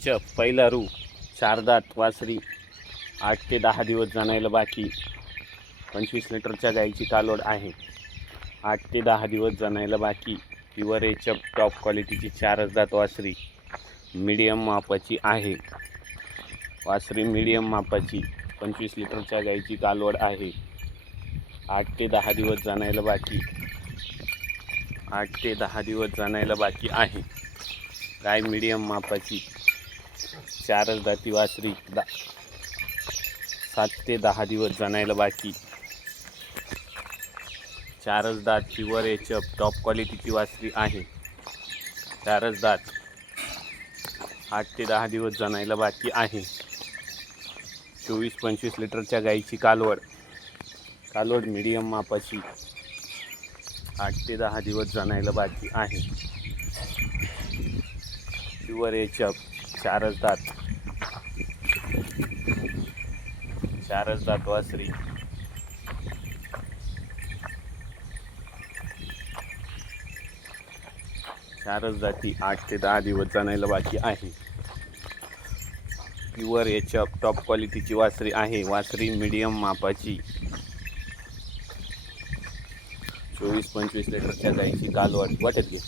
H पहिला रू 4 दात वासरी 8 ते 10 दिवस जाणायला बाकी 25 लिटरच्या गाईची कालोड आहे। 8 ते 10 दिवस जाणायला बाकी प्युअर एच टॉप क्वालिटीची 4 दात वासरी मीडियम मापाची आहे। वासरी मीडियम मापाची 25 लिटरच्या गाईची कालोड आहे। 8 ते 10 दिवस जाणायला बाकी 8 ते 10 दिवस जाणायला बाकी आहे। गाय मीडियम मापाची 4 दाती वासरी 7 ते 10 दिवस जाणायला बाकी 4 दात प्युअर एच टॉप क्वालिटीची वासरी आहे। 4 दात 8 ते 10 दिवस जाणायला बाकी आहे। 24-25 लिटरच्या गाईची कालोड मीडियम मापाची 8 ते 10 दिवस जाणायला बाकी आहे। प्युअर एच 4 दात वासरी 4 दाती 8 ते 10 दिवस जाणायला बाकी आहे। प्युअर एच टॉप क्वालिटीची वासरी आहे। वासरी मीडियम मापाची 24-25 लिटरच्या गाईची कालवड वाटत घे।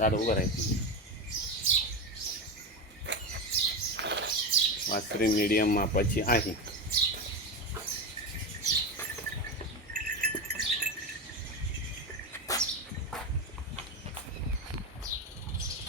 दादा उभं राहायचं। वासरी मीडियम मापाची आहे।